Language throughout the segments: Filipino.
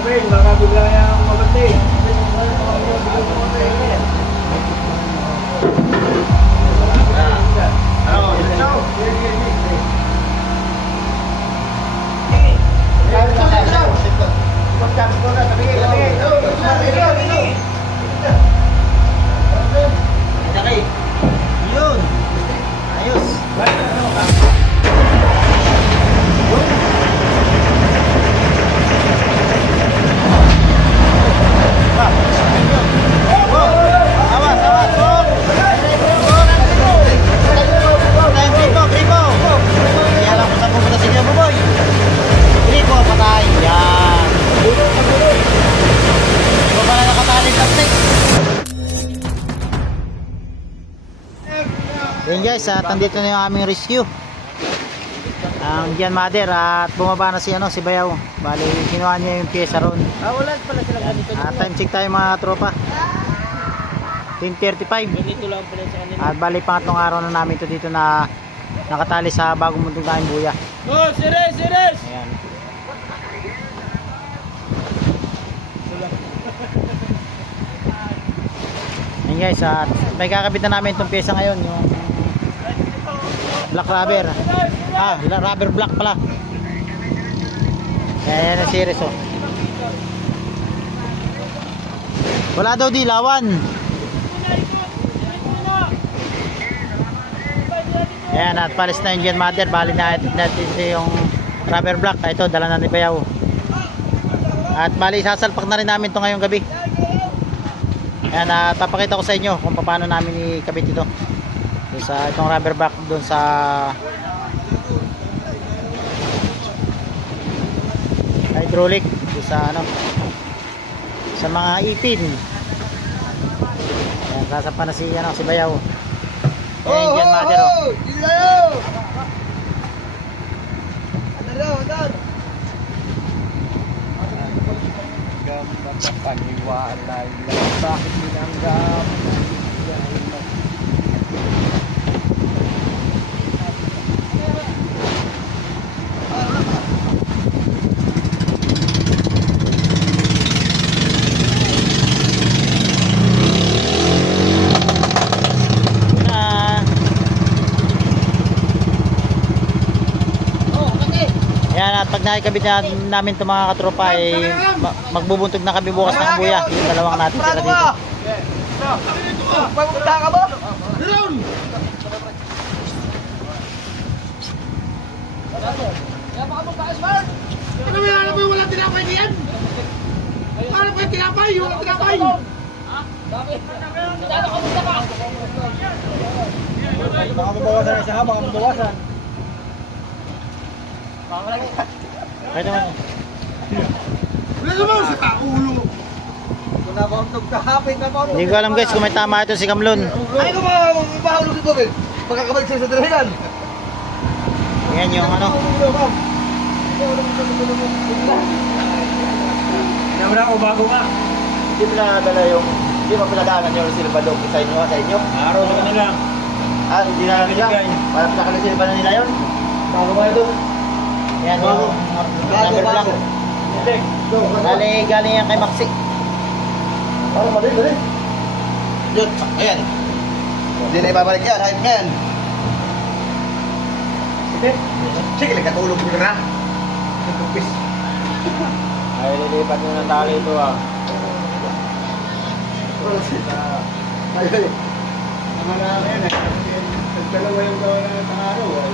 Ruben, baka bigla yung mabati. Yun. Ayos. Yan guys, at nandito na yung aming rescue, ang Gian Mother, at bumaba na si Bayaw. Bali kinuha niya yung pyesa ron. Wala pala silang ganito. At time check tayo mga tropa, 10:35. Ganito lang pala sa kanila. At bali pangatlong araw na namin to dito na nakatali sa bagong mundong kaming buya. Oh, serious, serious. Ayan. Ayan guys, at may kakabit na namin itong pyesa ngayon, yung black rubber. Rubber black pala. Ayan ang series oh. Wala daw dilawan. Ayan, at palis na yung Gian Mother. Bali na natin yung rubber black. Ito, dala na ni Bayaw. At bali sasalpak na rin namin ito ngayong gabi. Ayan, at papakita ko sa inyo kung paano namin ikabit ito doon sa itong rubber black doon sa hydraulic, doon sa sa mga ipin. Ayan, sasampa na si Bayaw. Ayan, Gian Mother oh. Gambang paniwala lang. Bakit binanggap? At pag nakikabit namin itong mga katropa ay magbubuntog na kami bukas ng buya. Yung dalawang natin sila dito. Pagpunta ka ba? Doon! Ano may alam mo yung walang tinapay niyan? Alam ko yung tinapay, walang tinapay! Bakit? Dito ka punta ka! Baka mabawasan na siya ha, baka mabawasan. Pwede naman. Wala naman sa kaulo. Kung nabahulog ka, hapit na pa. Hindi ko alam guys kung may tama ito si Kamlon. Ay ko ba, mahulog ito eh. Pagkakabalik sa'yo sa dalahilan. Yan yung Wala ko bago nga. Hindi mo nadala yung, hindi mo pinadaanan yung silbadog sa inyo? Araw na kanila. Hindi na nila? Para pinakalang silbadan nila yun? Bago ba ito? yan yung number black. Galing yan kay Maxi. Balik. Yun, ayan. Hindi na ibabalik yan, hype nga yan. Sige, nagkatulog mo na. Nagkupis. Ay, lilipat nyo ng tali ito ah. Ayun. Naman na yan eh. Nagdalawa yung gawa na ng araw ay.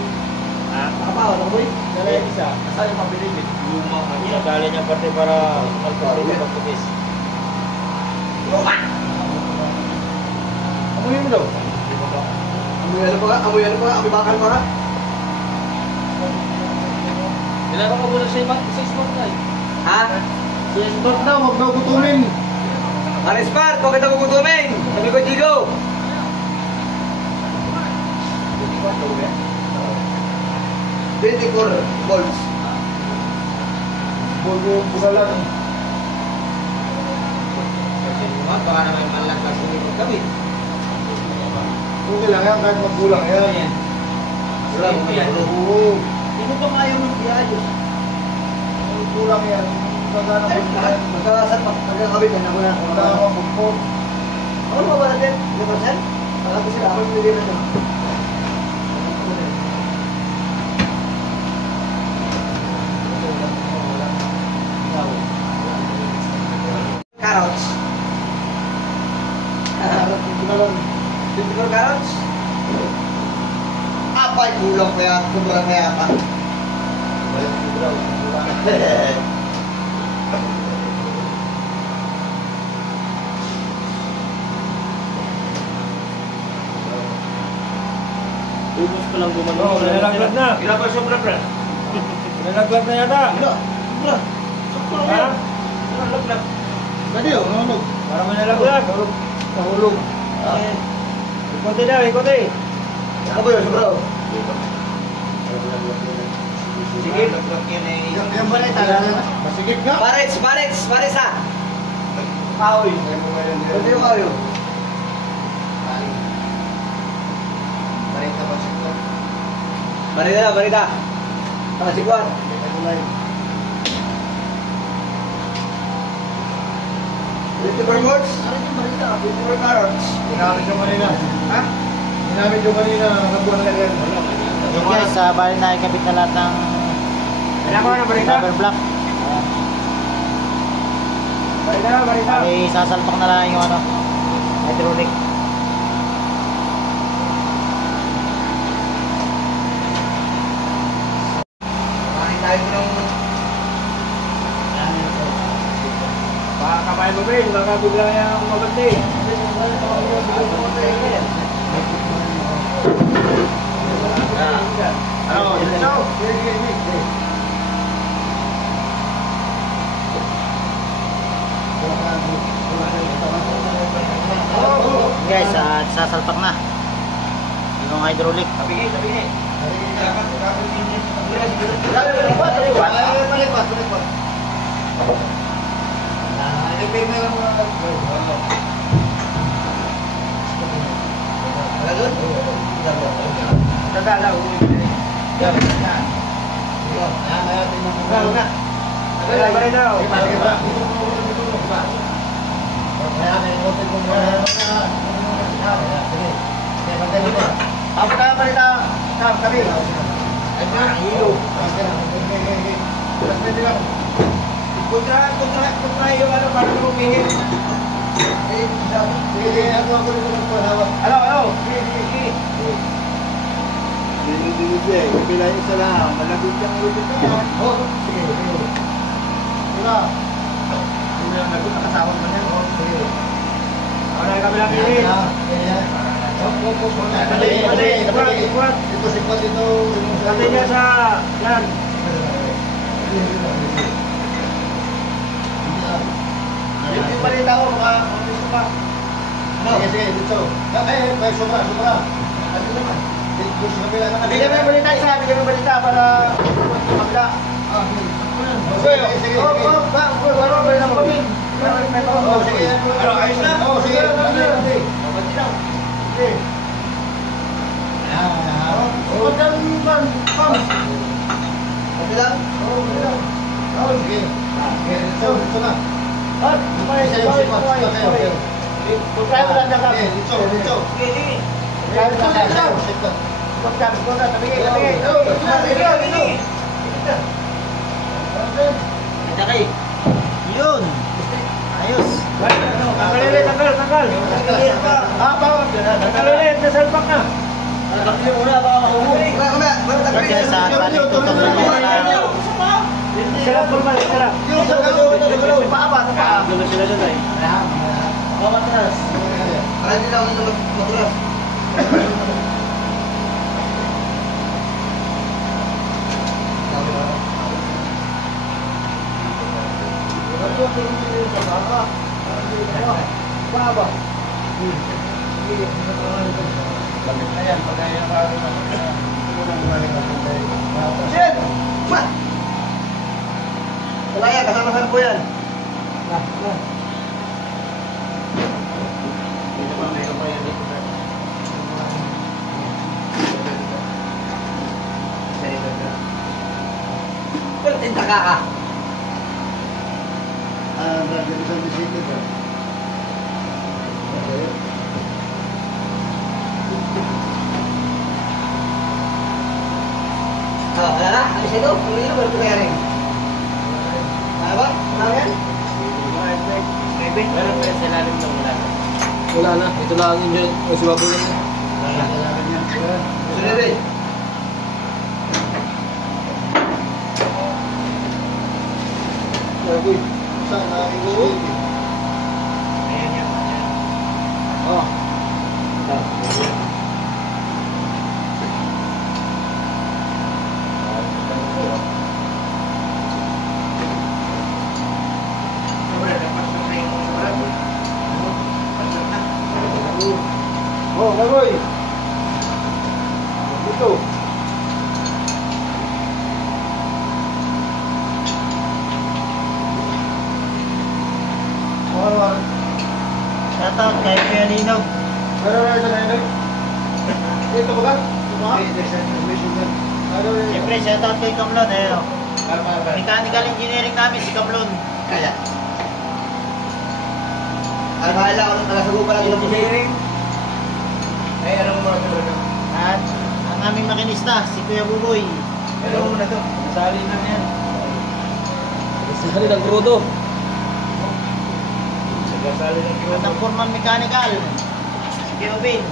Nakapawa, nakabulit. Dala yung isa. Nasaan yung mabilit? Luma. Dali niya pati para magpapis. Amoy mo daw. Amoy bakal pa nga. Kailangan ka muna sa sport na eh. Ha? Sa sport na, huwag daw gutumin. Spart, huwag kita gugutumin. Sabi ko, Chico. 24 balls. Bugalan. Baka naman malakas hindi magkabit. Okay lang yan, kahit magkulang yan. Wala mo yan. Oo. Hindi pa kaya mag-iayos. Magkulang yan. Magkasalpak, magkakabit na muna. Ano ba natin? 100%? Pagkakabit sila, ako yung bigyan na. Carrots. 24 carrots. Apay kulang kaya, kumura kaya ka. Ubus ko lang gumano. Oh, nalaglag na. Ilan ba sobra, pre? Nalaglag na yata. Wala, wala. Ha? Nalaglag. Pwede yun, nahulog. Para may nalaglag. Nahulog. Ikote daw, ikote. Ano ba yun, sobra? Sige. Yung balay talaga. Masigit ka? Parits ha. Kahoy. Pwede yung kahoy. Barita. Pasiguan. Beautiful words? Ano yung balita? Beautiful carrots. Ginamit yung kanina. Ha? Ginamit yung kanina. Nakabuhan na yan. Yun guys, bali na ikabit na lahat ng rubber block. Barita. Bali sasalpak na lang yung ano, hydraulic. Kumain tayo ng... Baka kamay mo rin, baka bigla yung maganda eh. Ano? Guys, sasalpak na yung hydraulic. Tabingi. Palipat. Nag-pay na lang mga... Talagon? Tadala. Barita. Apa na balita? Kami. Hilo. Kontra yung ano, parang lumihit. Sige, ako nagpapahawak. Hello. Sige. Sige, bilang isa lang. Malagod yung lupit na yan. Oo, sige. Diba? Hindi lang nagod, nakasawag mo yan. Oo, sige. Ako na yung kabilang pilit. Ikuat. Ito sikwat ito. Dati niya sa... Yan. Yung balita ko, mga gusto pa. Sige, dito. May sobra. Ano naman? Dito sa kabila naman. Bigyan mo yung balita isa, bigyan mo yung balita para magda. Sige. Wala ba yung namin? Sige. Ano, ayos na? Sige. Sige. Yun. Ayos. Tanggal ulit. Tanggal ulit, nasalpak na. Guys, bali tutong na yung Sarap formal, sarap. Gulo sila dun ay. Para hindi na ako matulas. Kalaya, kasama-sama po yan. Tinta ka. Brother Rizal Vicente, bro. Wala na, alis ito. Tuloy na, baru kaya rin. Apa? Kenapa kan? Meron pa yung salalim ng wala na. Wala na. Ito lang yung dyan. O si Baboy lang. Sudah deh. Uy, saan na ito? Oh. Oh, Baboy. Dito. Shoutout kay Kuya Linog. Ano na ito na ito? Dito ba? Dito ba? Siyempre, shoutout kay Kamlon. Ayun, mechanical engineering namin si Kamlon. Kaya. Ay, bahala ako ng taga-sagupa lang ito. Engineering. Ay, ano mo muna ito? At ang aming makinista, si Kuya Buboy. Ano mo muna ito? Nasali na yan. Nasali ng krudo. Nasali ng At krudo. ang foreman mechanical, si Kevin.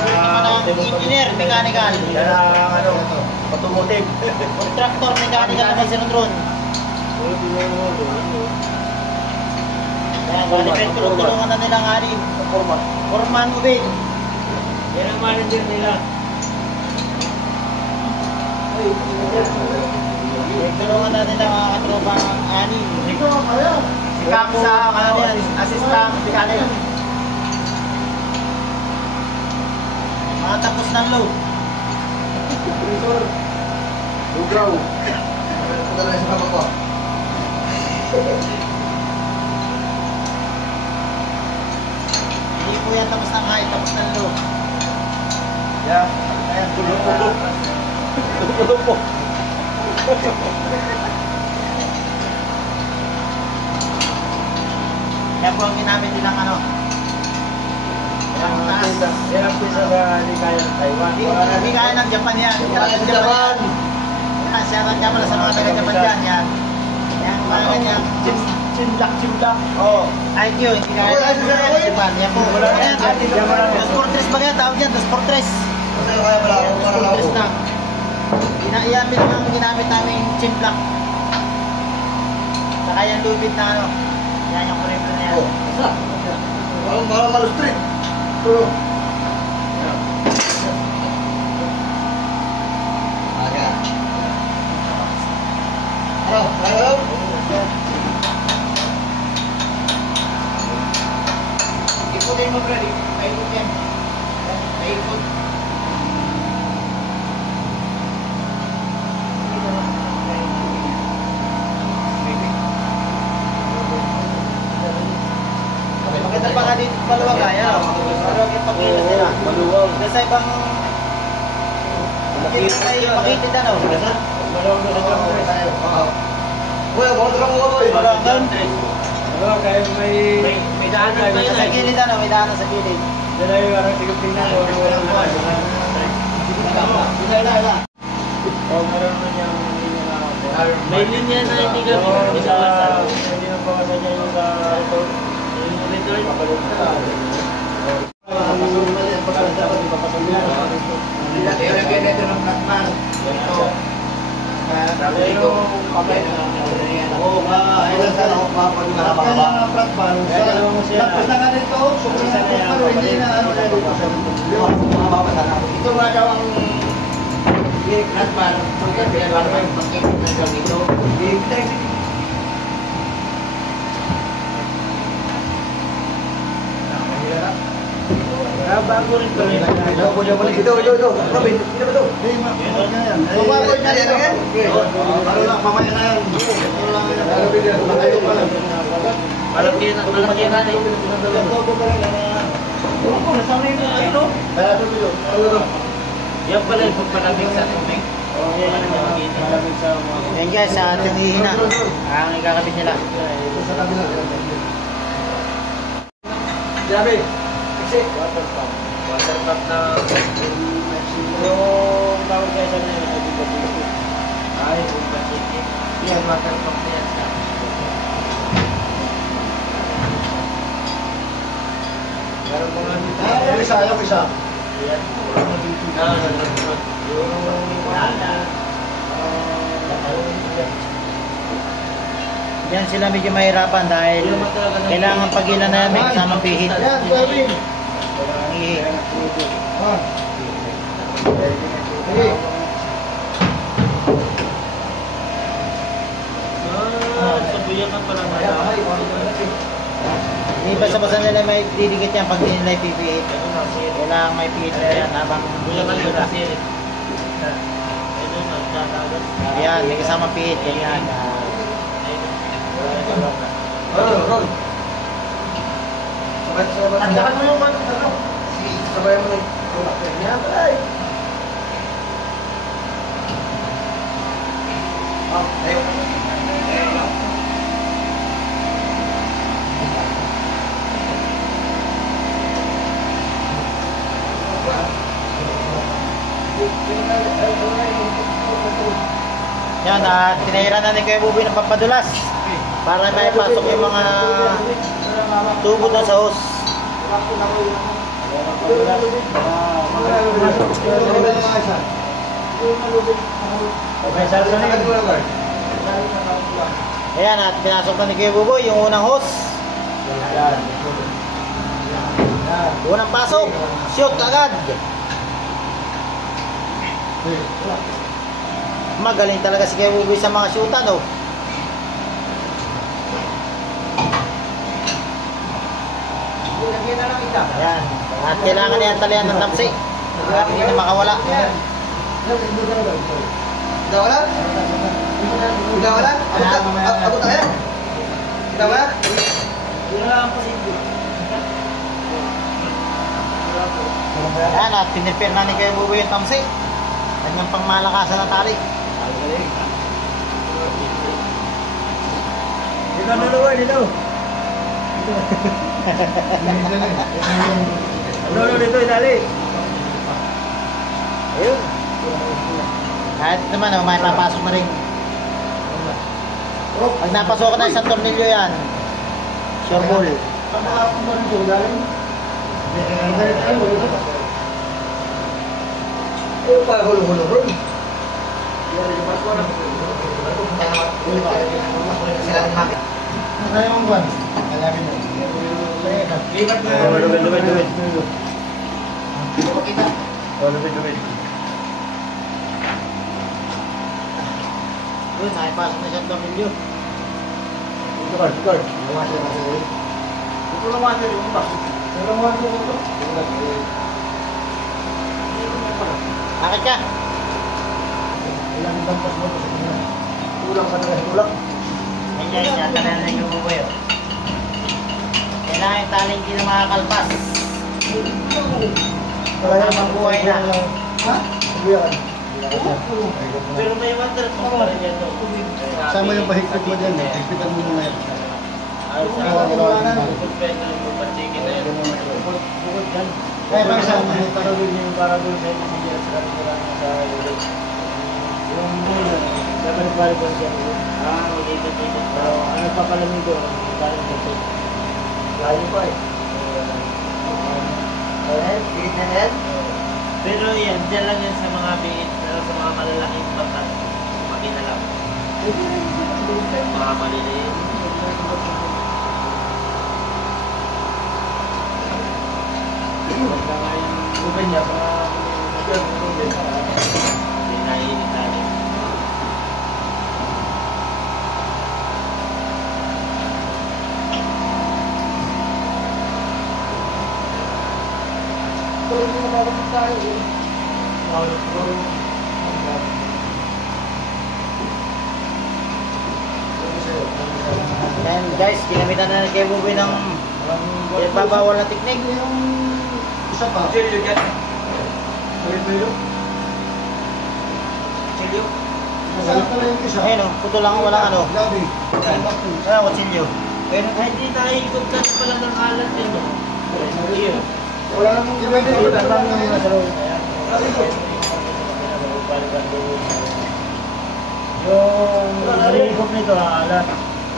At naman ang engineer mechanical. Yan ang ano, automotive. Contractor mechanical naman si Rodron. Yan, bali tulungan na nilang anim. Foreman Ubin. Yan ang manager nila. Tulungan na nilang mga katropa ng anim. Dito ka kaya. Si Cam sa ano yan, assistant mechanic. Mga tapos ng load. Professor. Lugraw. Ito na sa kamang ko. Hindi po yan tapos ng high, tapos ng low. Yeah. Ayan, tulog. Tulog po. Yan po ang ginamit nilang ano. Ang taas. Yan ang pisa sa hindi kaya ng Taiwan. Hindi kaya ng Japan yan. Kaya ng Japan. Yan, siya nga pala sa mga taga-Japan dyan. Yan. Yan, mga ganyan. Chimlak. Oo. IQ, hindi kaya ng Japan. Yan po. Wala na Yan. yan. Dos Fortress ba yan? Tawag yan, Dos Fortress. Kasi kaya pala ako, Dos parang ako. Fortress lang. Yan ang ginamit namin chimlak. Saka yung lubid na ano. Yan yung kuriplo na yan. Oh, isa. Parang malustrit. Tulog. Aga. Ano? Ano? Ikutin mo, Freddy. Paikot yan. Paikot. Maganda pa nga dito maluwag kaya. Maluwag yung pagkilos nila. Maluwag. Kasi ibang makitid ano. Maluwag na sa kampo. Oo. Uy, ako lang ako. Maluwag doon. Maluwag kaya may daanan pa yun. Sa gilid ano, may daanan sa gilid. Yan ay yung arang tigap-tingnan. Oh, meron na niyang may linya na hindi kami binawasan. Hindi na bawasan niya yung sa return. Kaya nag-ganito ng platman. Sabi yung kamay na Oo, ayun sana ako papag-mahaba. Kaya nga platman. Tapos na nga nito. Sobrang Isa na yan. pero hindi na ano na dito. Mahaba sana. Ito nga daw ang platman. Pagkabilan lang naman pagkikit ng gawin ito. bago rin ko rin. Ito. Robin, ito ba ito? Babagoy na rin yan. Ano lang, mamaya na yan. Ano lang yan. Malayo pa lang. Malaki na rin. Kaya ito. Yan pala yung pagpalagay sa tubig. Oo, yan ang malamig sa mga... Ayan guys, sa ating hihina. Ang ikakabit nila. Ito sa kabila. Grabe. Kasi, Water pump. Water pump na... Yung tawag kayo sa nila, nagpapatito. Ay, nagpapatito. Yan, water pump na yan siya. Meron pa nga dito. yung isa, yung isa. Yan. Yan sila medyo mahirapan dahil kailangan pagilan na yan, may kasamang pihit. Ayan, Kevin. Ihi. Ah. Sige. Sabuyan pala na Ayan, ay, Hindi basta-basta nila may didikit yan pag di nila ipipihit. Kailangan may pihit na yan habang hihila. Ayan, may kasamang pihit. Ganyan. Ron. Sabay. Andakan mo yung ano. Sabay mo na. Yan, balay. Tayo. Yan, at tinahiran na ni Kuya Buboy ng pampadulas para may pasok yung mga tubo doon sa hose. Ayan, at pinasok na ni Kuya Buboy yung unang hose. Unang pasok, shoot agad. Magaling talaga si Kuya Buboy sa mga shoota, no? Ayan. At kailangan niya talian ng tamsi. At hindi na makawala. Udah wala? Udah wala? Abot tayo? Udah wala? Ayan, at pinipir na ni Kuya Buboy yung tamsi. Kanyang pangmalakasan ng tali. Dito naluwa, dito. Ano dito, idali. Ayun. Kahit naman, may papasok na rin. Pag napasok na isang tornilyo yan, sure ball. Ano pa hulo-hulo ron? Ano yung buwan? Alamin mo. Lipat na. Lumit. Hindi ko makita. Lumit. Ayun, nakipasok na isang tornilyo. Record. Ito naman yung box. Ito naman yung box. Bakit ka? Ilang dampas mo sa kanya. Kulang sa nila. Kulang. Ayan guys, natanan na yung Buboy. Kailangan yung tali hindi na makakalpas. Tamang buhay na. Ha? Buyan. Pero may water pump pa rin yan, no? Sama yung bahigpit mo dyan. Higpitan mo muna yan. Ay, sa bukod pa yun, magpatigil na yan. Kaya para sa mga Para doon yung para doon sa messenger sa kanila sa unit. Yung dapat balik ko siya. Dito. Pero ano pa pala nito? Balik ko siya. Layo pa eh. Pero yan, dyan lang yan sa mga biit, sa mga malalaking batas. Makina lang. Mga maliliit. Pagka nga yung tubig niya, mga tubig, pinainit natin. Ayan guys, ginamitan na ni Kuya Buboy ng pinababawal na teknik. isa pa. Silyo. Masarap pala yung isa. Ayun oh, puto lang, walang ano. Gabi. Ayun, kutsilyo. Pero kahit di tayo ikot ka pala ng alat din. Silyo. Wala namang gawin dito. Wala namang nasa loob. Yung nilihigop nito, alat.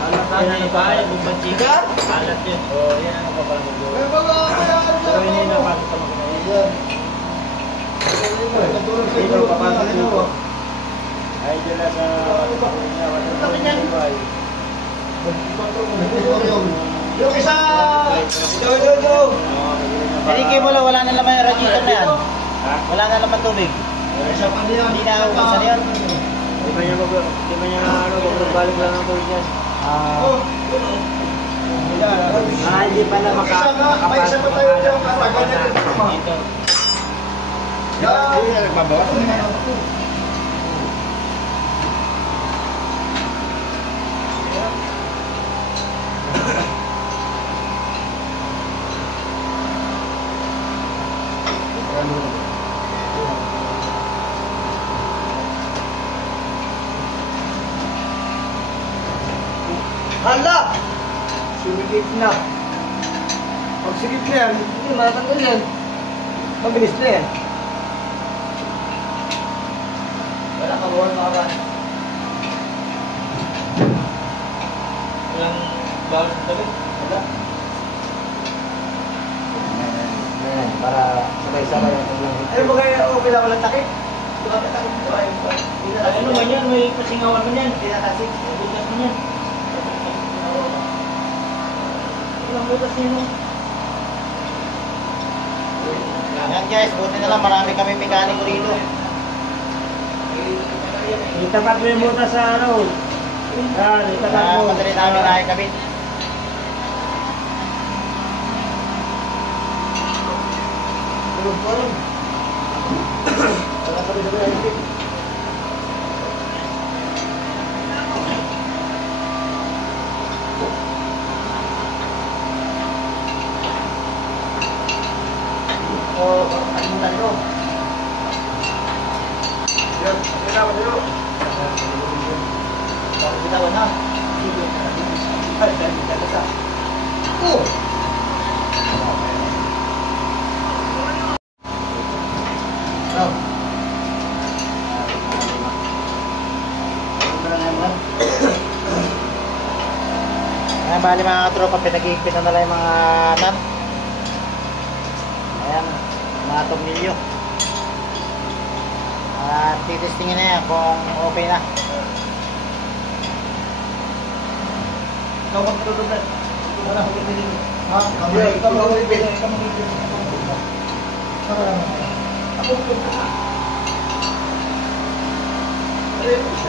Alat na ba? Yung banchika? Alat yun. O, yan ang kapapalagod. May mga kaya Pero hindi na pasok sa makina. Dito, papasok dito. Ay, dyan na sa... Sabi niyan. Yung isa! Yo! Hindi mo lang, wala na laman yung radiator na yan. Wala na laman tubig. Isa pa niya. Hindi na ubusan yun. Di ba niya balik lang ang tubig yan? Hindi pa na May isa pa tayo yung katagal na dito. Yan! Nagbabawas? Hala! Sumigit na. Pag sigit na yan, hindi matatanggal yan. Mabilis na yan. Wala ka buwan mga ba? Walang bawal sa tabi? Wala. Para sabay-sabay ang paglang. Ano ba kaya okay na walang takip? Walang takip dito ay Ano man yan? May pasingawan man yan. Tinatasik. Butas man yan. Walang butas nyo. Yan guys, buti na lang marami kami mekaniko rito. Itapat mo yung butas sa ano. Yan, itapat mo. Madali namin nakikabit. Tulog po rin. Wala sabi-sabi ay higit. Alimutan ko. Yan, masira. Parang bitawan na. Ay, dahil sa. Oh! Ayan, bali mga tropa, pinag-iigpit na nila yung mga nut. Ayan, mga tornilyo. At titestingin na yan kung okay na. Kapag tutupin. Wala ko pipili. Ha? Ikaw mag-pipili. Ikaw mag-pipili. Ako mag-pipili.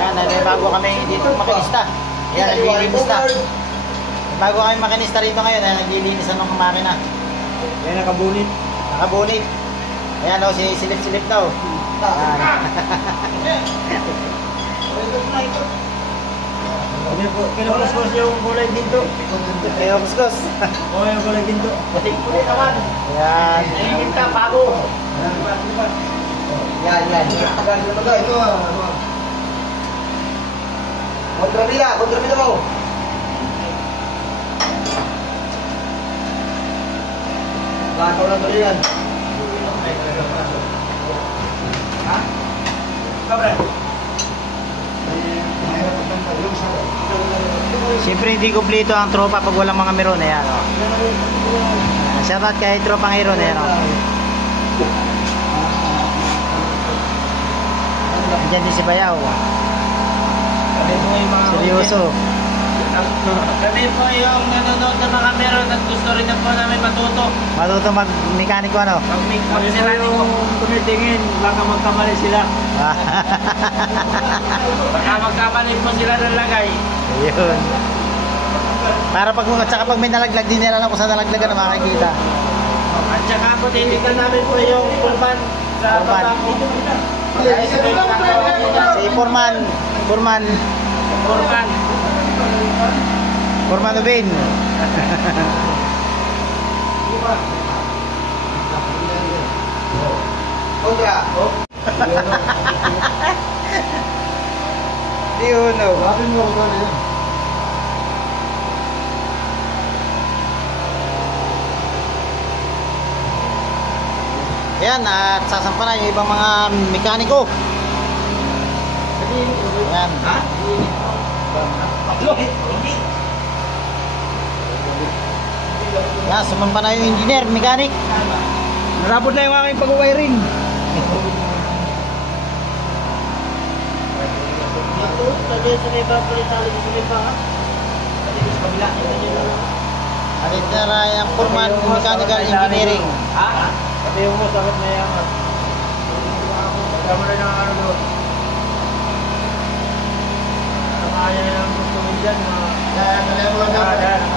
Yan, may bago kami dito makinista. Yan, naglilinis na. May bago kami makinista rito ngayon, ayan, naglilinis na ng makina. Yan, nakabunit. Nakabunit. Ayan o, silip-silip daw. Kinukuskus yung kulay dito. Kaya kuskus. Oo, yung kulay dito. Puting-pulit naman. Ayan. Nahingin ka, bago. Yan. Ito kontrabida mo. Gataw na tuloy yan. Ha? Kabre? Siyempre hindi kumpleto ang tropa pag walang mga meron. Ayan o. Shoutout kay tropang Iron. Ayan o. Andyan din si Bayaw. Kami po yung mga... Seryoso. Kami po yung nanonood ng mga meron at gusto rin na po namin matuto. Matuto mag-mekaniko ano? Pag sila yung tumitingin, baka magkamali sila. Baka magkamali po sila ng lagay. Ayun. Para pag may nalaglag, di nila alam kung saan nalaglagan na makikita. At saka po tinitignan namin po yung pulpan sa Pulpan. baba po. Si Foreman Pulpan. Ubin. Kontra. Di uno. Bakit mo ako na yun? Ayan, at sasampa na yung ibang mga mekaniko. Ayan. Ha? Ayan, sumampa na yung engineer, mechanic. Narapot na yung aking pag-wiring. Alitera yung Foreman Mechanical Engineering. Ha? Sabi mo, sakit na yan. Kaya mo na ng ano doon. Ano kaya yung gawin dyan?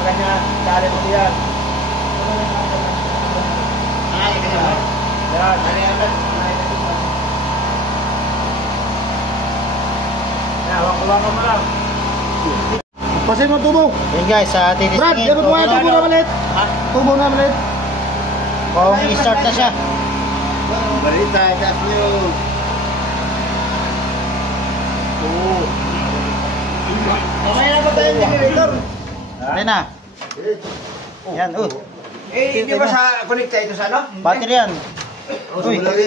Ganyan, dali mo yan. Yan. Hawakan mo lang. Pasin mo tubo. Ayan guys, titistingin. Brad, dapat mo yung tubo na malit. Tubo na malit. Kung i-start na siya. Balita, gas nyo. Oo. Mamaya na ba tayo yung generator? Ayan na. Ayan, Hindi ba sa connecta ito sa ano? battery yan. Uy, lagi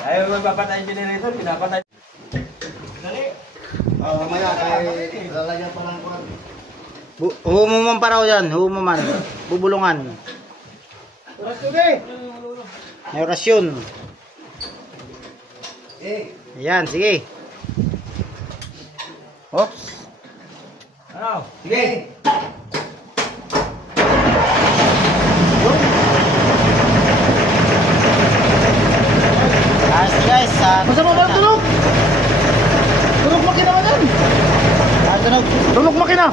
Ayaw magpapatay yung generator, pinapatay. mamaya kay lalagyan pa lang ko. Humuman pa raw yan, humuman. Bubulungan. May orasyon. Ayan, sige. Oops. Ano? Sige. Guys, Masa mo ba tulog? Tulog makina ba yan? tunog. Tulog makina.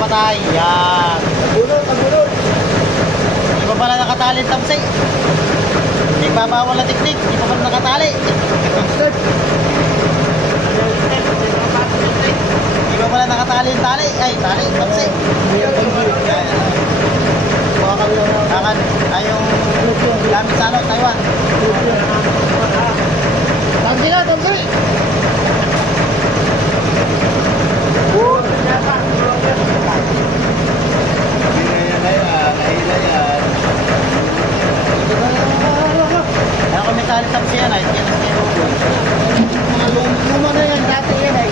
Patay. Yan. Hindi pa pala nakatali ang tamsi. Hindi pa bawal na tiktik. Hindi pa pala nakatali. Hindi pa pala nakatali yung tali. Ay, tali yung tamsi. Kakan, ay yung gamit sa ano, Taiwan. Tamsi na, tamsi. Ako may tali tamsi yan ay. Mga luma na yan, dati yan ay.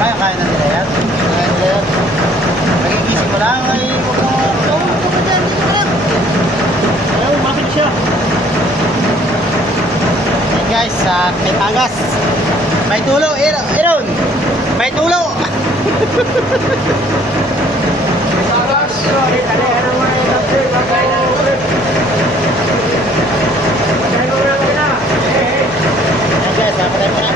Kaya na nila yan. Kaya nila yan. Nagigising mo lang ay huwag mo. Huwag mo dyan, dito lang. Ayaw, umapit siya. Yan guys, may tagas. May tulo, Aaron. May tulo. Yan guys, patay mo na.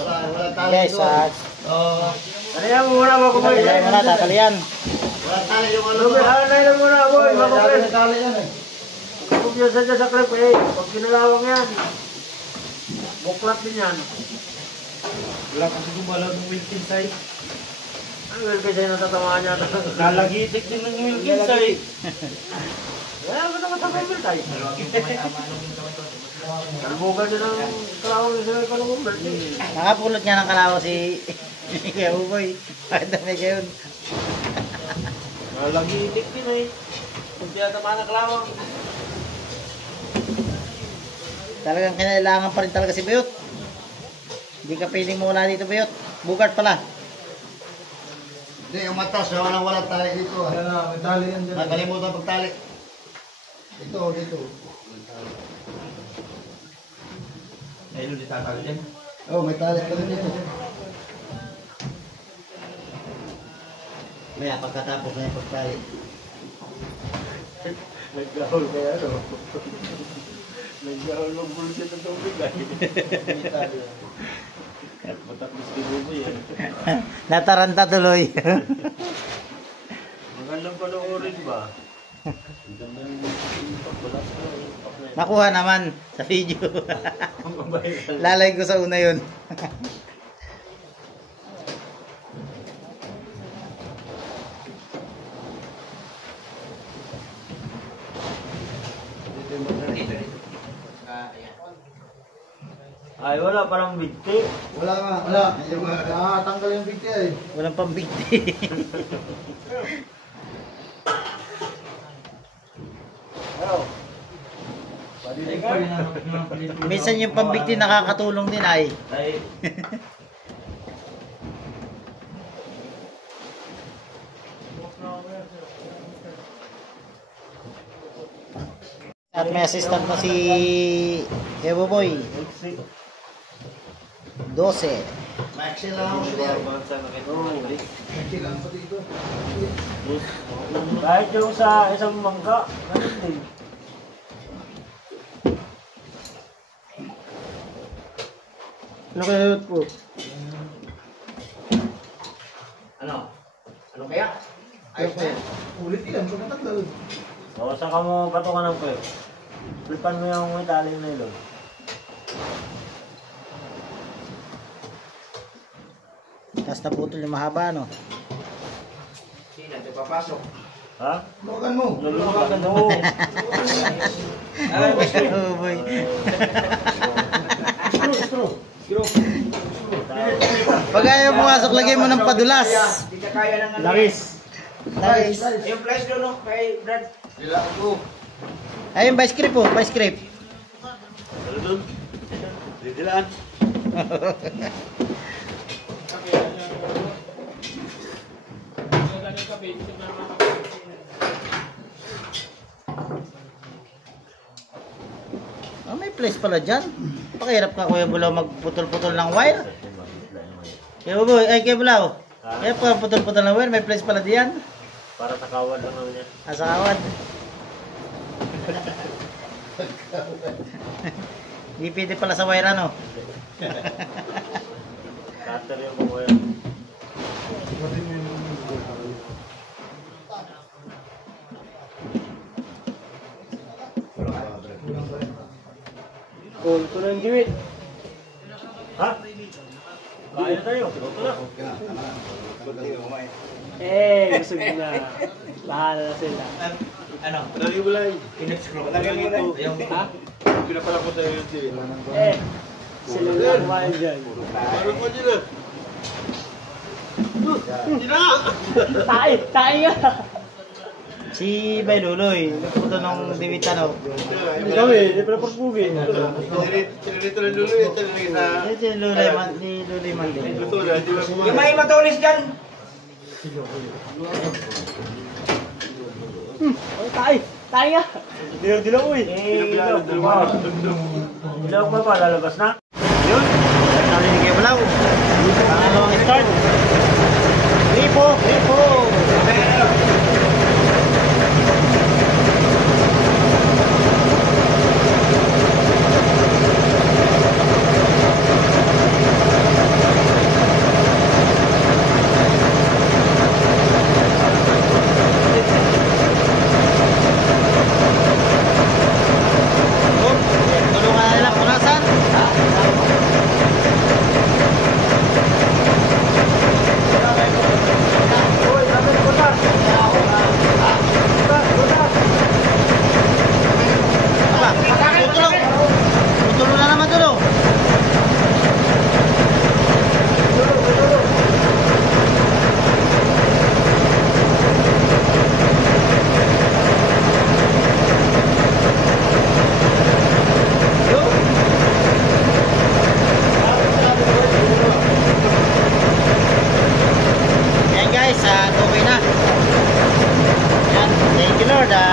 Wala tali Guys, doon. Talihan mo muna, mga kumain. talian mo na, tatalian. Wala tali yung ano. Talihan muna, boy, mga kumain. Tali yan eh. Kung yan sa clip, eh, pag kinalawang yan, buklat din yan. Wala kasi gumalaw ng Wilkins ay. Ano yung kasi natatamaan niya? Nalagitik din ng Wilkins ay. Kaya mo naman sa kumbert ay. Nalbugan din ang kalawang sa kumbert. Nakapulot niya ng kalawa si Kuya Uboy. Bakit dami kayo? Nalagitik din ay. Kung tinatamaan ng kalawang. Talagang kinailangan pa rin talaga si Bayot. Hindi ka pwedeng muna dito, Bayot. Bugart pala. Hindi, yung matas, wala tali dito. May tali yan dyan. Nakalimutan pagtali. Dito. Ay, di tatali dyan. Oh, may tali ka rin dito. Maya, pagkatapos na yung pagtali. Naggahol kaya ano? Naggahol ng bullshit ng tubig ay. Matapos kinubo yan. Nataranta tuloy. Magandang panoorin ba? Magandang pagbalas ko. Nakuha naman sa video. Lalay ko sa una yun. Ay, wala parang bigti. Wala. Yung tanggal yung bigti eh. Walang pambigti. Minsan yung pambigti nakakatulong din ay. At may assistant na si Evo Boy. 12. Maxi lang ako dito. Maxi lang ako dito. Kahit yung sa isang mangga, ganun din. Ano kaya po? Ano kaya? Ayos na yan. Ulit yan. Pagkatatlo. O, saka mo patungan ng clip. Flipan mo yung italing na ilo. Tapos naputol yung mahaba, no? Sino? Ito papasok. Ha? Luwagan mo. Luluwagan mo. Oh boy. Screw. Pag ayaw pumasok, lagay mo ng padulas. Hindi ka kaya ng ano. Langis. Nice. Yung flash doon, no? Kay Brad. Relax ko. Ayun, vice grip po, vice grip. Ano doon? Didilaan. Oh, may place pala dyan. Pakihirap ka, Kuya Bulaw, magputol-putol ng wire. Kuya Bulaw, ay Kuya Bulaw. Kaya pa putol-putol ng wire, may place pala diyan. Para sa kawad lang naman yan. Asa kawad. Hindi pwede pala sa wire, ano? Cutter yung kukuya. Cool ko ng giwit. Ha? Kaya na tayo. Ito na. Busog na. Bahala na sila. Ano? Lagi mo lang. Pinag-scroll. Lagi mo lang. Ha? Pinapala ko tayo yung TV. Sila na kumain dyan. Ano po dyan ah? Hindi na! Tayo nga! Si Bayluloy, puto ng Divitano. Hindi kami, hindi pala pagpugin. Tinanito ng lulo yan. Tinanito na. Ito yung Luloy man, ni Luloy man din. Luto na. Di ba Yung may matulis dyan. Tayo nga! Dilaw mo eh. Dilaw mo pa, lalabas na? Yun, nagtali ni Kuya Bulaw. Pangalawang start. Ripo! Lord.